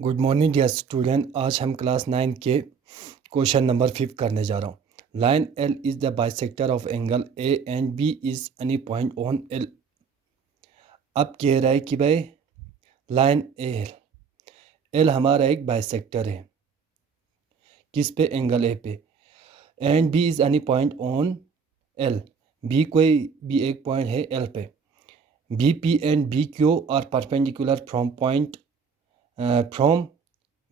Good morning dear student. आज हम class 9 के क्वेश्चन नंबर 5 करने जा रहा हूँ। Line L is the bisector of angle A and B is any point on L. अब कह रहा है कि भाई लाइन एल एल हमारा एक बाइसेक्टर है किस पे, एंगल ए पे, and B is any point on L, B कोई भी एक पॉइंट है एल पे। B P and B Q R perpendicular from point from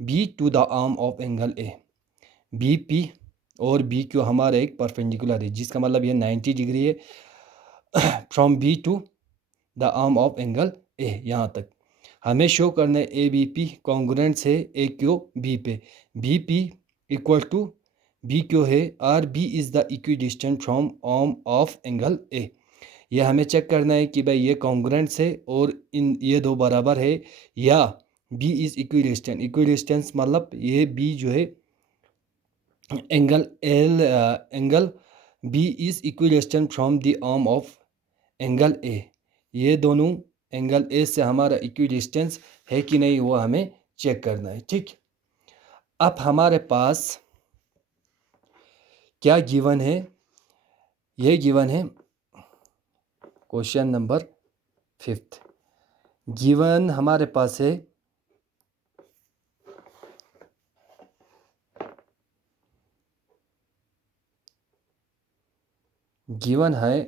B to the arm of angle A. B P और बी क्यू हमारा एक परपेंडिकुलर है, जिसका मतलब ये 90 डिग्री है from B to the arm of angle A. यहाँ तक हमें शो करना है ए बी पी कॉन्ग्रुएंट है ए क्यू बी पे, B P equal to B Q है, R B is the equidistant from arm of angle A. ये हमें चेक करना है कि भाई ये कॉन्ग्रुएंट है और इन ये दो बराबर है, या B is equidistant. Equidistance मतलब ये बी जो है angle B is equidistant from the arm of angle A. ये दोनों एंगल ए से हमारा इक्विडिस्टेंस है कि नहीं वो हमें चेक करना है। ठीक, अब हमारे पास क्या गिवन है, ये गिवन है क्वेश्चन नंबर 5। गिवन हमारे पास है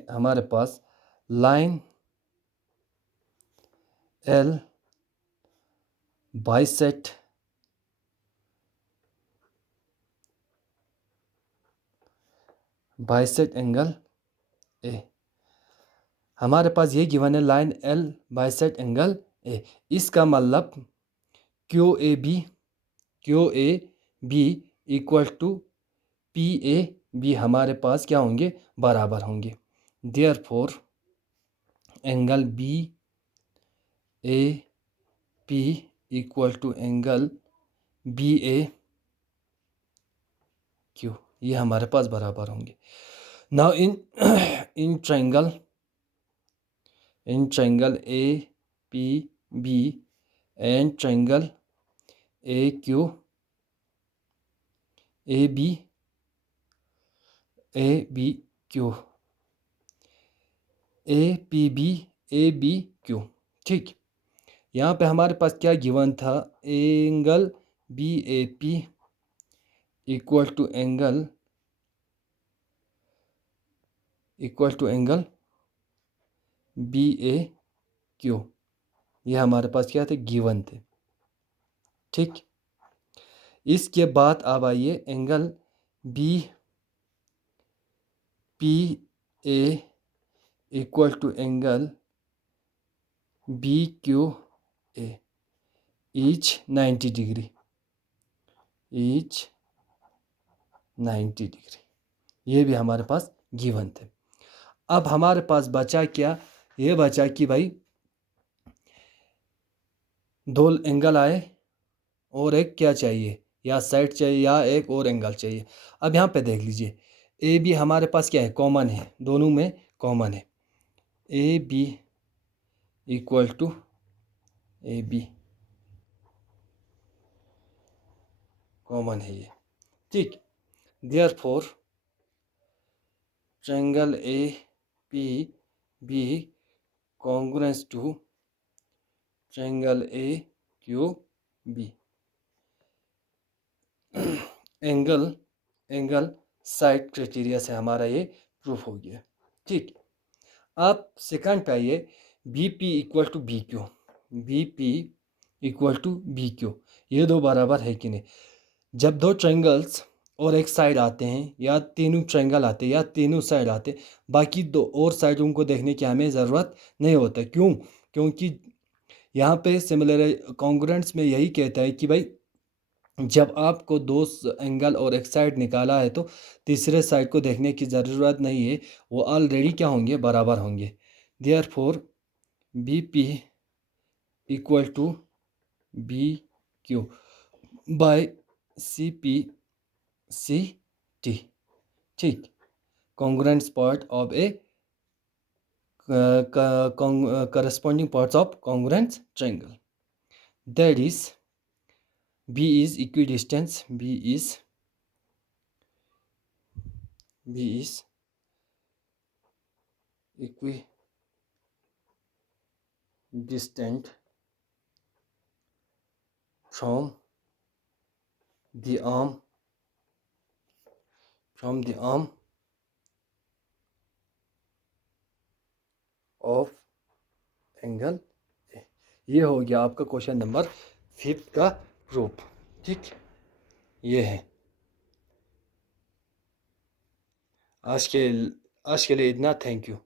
हमारे पास line L bisect angle A. हमारे पास ये गिवन है line L bisect angle A. इसका मतलब Q A B equal to P A B हमारे पास क्या होंगे, बराबर होंगे। Therefore angle B A P equal to angle B A Q, ये हमारे पास बराबर होंगे। Now in triangle A P B and triangle A Q A B Q A B Q. ठीक, यहाँ पे हमारे पास क्या गिवन था, angle B A P equal to angle B A Q, ये हमारे पास क्या थे, गिवन थे। ठीक, इसके बाद अब आइए angle B P A equal to angle B Q A, each 90 degree, ये भी हमारे पास गिवन थे। अब हमारे पास बचा क्या, ये बचा कि भाई दो एंगल आए और एक क्या चाहिए, या साइड चाहिए या एक और एंगल चाहिए। अब यहाँ पे देख लीजिए ए बी हमारे पास क्या है, कॉमन है, दोनों में कॉमन है। A B equal to A B common है ये। ठीक, therefore triangle A P B congruence to triangle A Q B. Angle side criteria से हमारा ये प्रूफ हो गया। ठीक, अब सेकंड पे आइए, B P equal to B Q, ये दो बराबर है कि नहीं। जब दो ट्रायंगल्स और एक साइड आते हैं, या तीनों ट्रायंगल आते हैं, या तीनों साइड आते हैं, बाकी दो और साइडों को देखने की हमें ज़रूरत नहीं होता। क्यों? क्योंकि यहाँ पे सिमिलर कॉन्ग्रुएंट्स में यही कहता है कि भाई जब आपको दो एंगल और एक साइड निकाला है तो तीसरे साइड को देखने की ज़रूरत नहीं है, वो ऑलरेडी क्या होंगे, बराबर होंगे। Therefore B P equal to B Q by C P C T. ठीक, congruent part of a corresponding parts of congruent triangle, that is B is equidistant. B is equidistant from the arm of angle. ये हो गया आपका question number 5 का proof. ठीक, ये है। आज के लिए इतना। Thank you.